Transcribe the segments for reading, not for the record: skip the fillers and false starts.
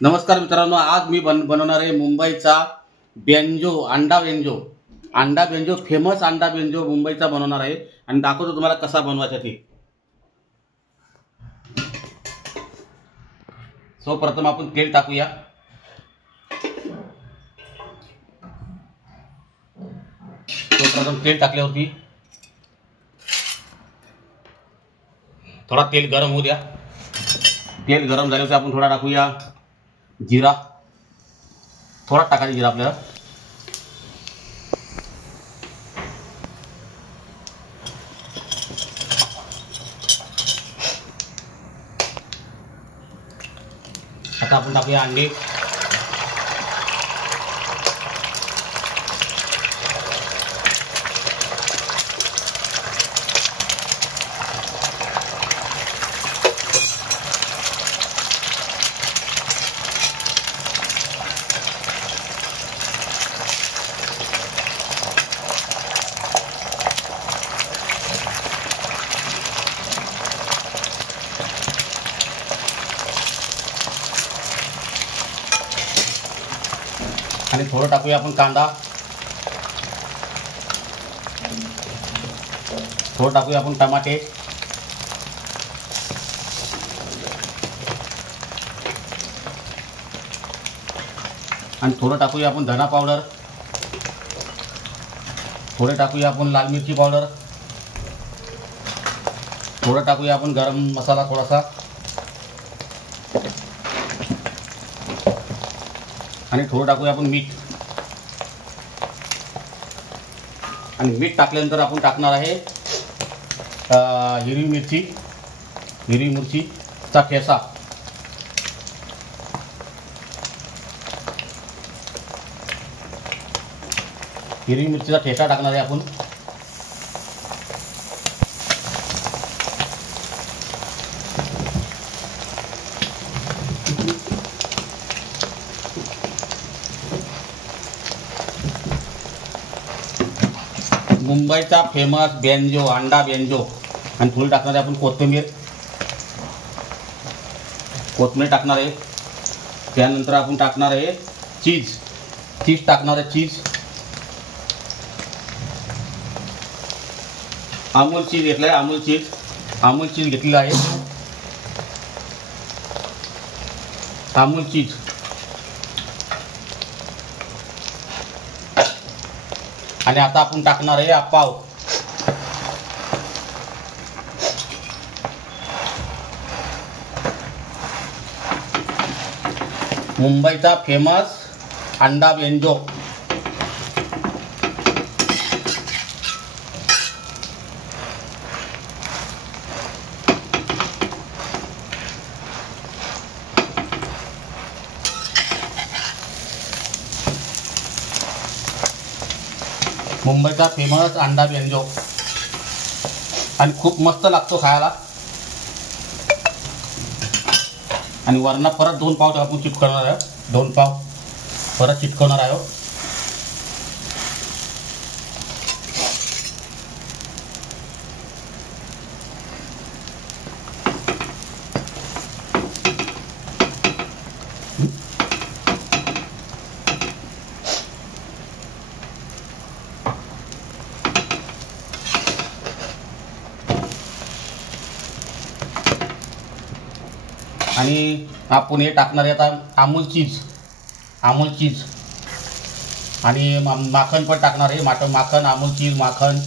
नमस्कार मित्रांनो, आज मी बनवणार आहे मुंबईचा बेंजो अंडा बेंजो फेमस अंडा बेंजो मुंबईचा बनवणार आहे आणि दाखवतो तुम्हाला कसा बनवायचा ते। प्रथम आपण तेल टाकूया। प्रथम तेल टाकल्यावरती थोडा तेल गरम होऊ द्या। तेल गरम झाल्यावर आपण थोडा टाकूया जीरा, थोड़ा टाकायचा जीरा आपल्याला। आता आपण टाकूया अंडे। आणि थोडं टाकूया आपण कांदा, थोडं टाकूया आपण टमाटे, आणि थोडं टाकूया आपण धना पावडर, थोडे टाकूया आपण लाल मिरची पावडर, थोडं टाकूया आपण गरम मसाला थोडासा, आणि थोडं टाकूया आपण मीठ। आणि मीठ टाकल्यानंतर आपण टाकणार आहे हिरवी मिरचीचा ठेचा। हिरवी मिरचीचा ठेचा टाकणार आहे आपण। मुंबईचा फेमस बेंजो अंडा बेंजो। आणि थोडी टाकणार आहे आपण कोथिंबीर टाकणार आहे। त्यानंतर आपण टाकणार आहे चीज टाकणार आहे। अमूल चीज घेतलाय, अमूल चीज घेतलेला आहे। अमूल चीज आणि आता आपण टाकणार आहे पाव। मुंबईचा फेमस अंडा बेंजो। मुंबईचा फेमस अंडा बेंजो आणि खूप मस्त लागतो खायला। आणि वरना परत 2 पाव आपण चिटकवणार आहे, 2 पाव परत चिटकवणार आहे। आणि आपण हे टाकणार आहे आता अमूल चीज आणि माखन पण टाकणार आहे। माखन, अमूल चीज, माखन।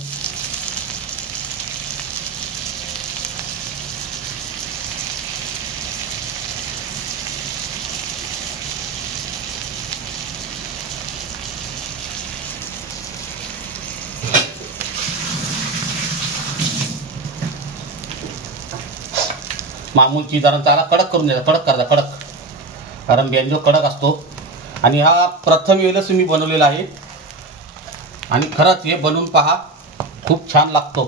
अमूल चीज आणि त्याला कडक करून द्यायचा, कडक, कारण बेंजो कडक असतो। आणि हा प्रथम वेळेस मी बनवलेला आहे आणि खरंच हे बनवून पहा, खूप छान लागतो।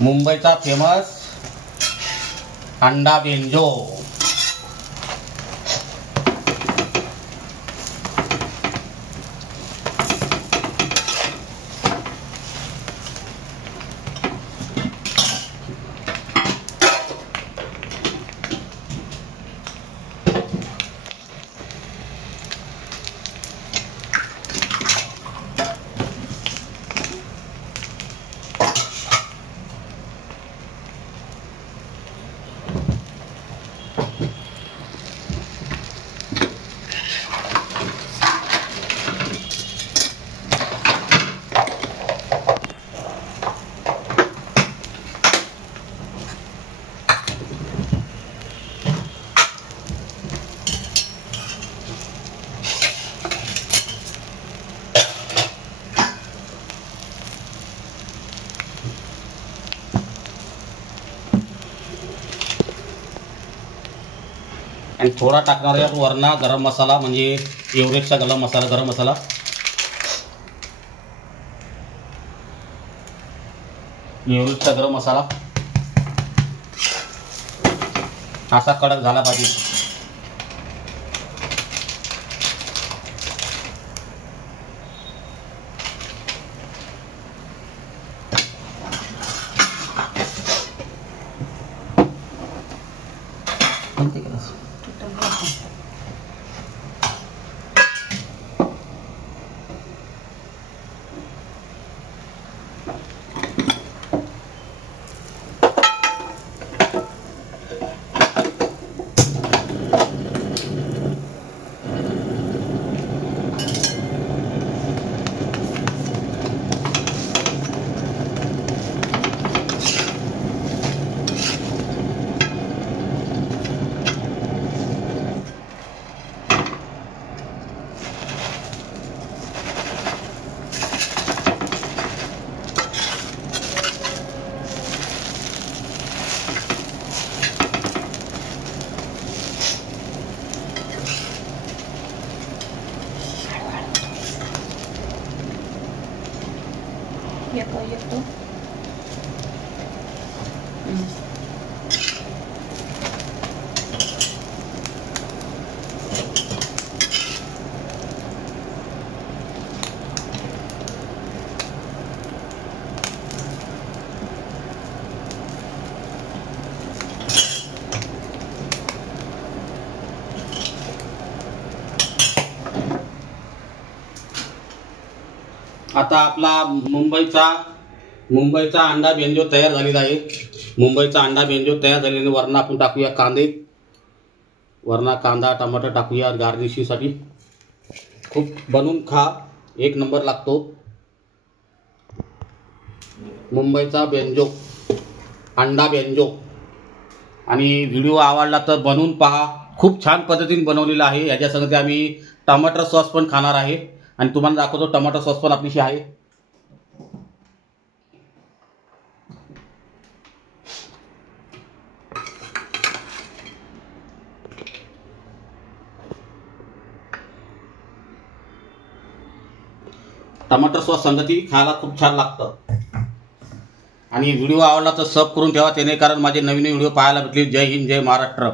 मुंबईचा फेमस अंडा बेंजो। आणि थोडा टाकणार आहे वरना गरम मसाला, म्हणजे एव्हरेस्टचा गरम मसाला एव्हरेस्टचा गरम मसाला असा कडक झाला पाहिजे. येतो. आता आपला मुंबईचा अंडा बेंजो तयार झालेला आहे. मुंबईचा अंडा बेंजो तयार झालेला. वरना आपण टाकूया कांदे, वरना कांदा टमाटर टाकूया गार्निशिंगसाठी. खूप बनवून खा, एक नंबर लागतो मुंबईचा बेंजो, अंडा बेंजो. आणि व्हिडिओ आवडला तर बनवून पहा, खूप छान पद्धतीने बनवलेला आहे. याच्यासंगती आम्ही टमाटर सॉस पण खाणार आहे आणि तुम्हाला दाखवतो टमाटर सॉस पण आपलीशी आहे. टमाटर सॉस संगती खायला खूप छान लागतं. आणि व्हिडिओ आवडला तर सब करून ठेवा, त्याने कारण माझे नवीन व्हिडिओ पाहायला भेटले. जय हिंद, जय महाराष्ट्र.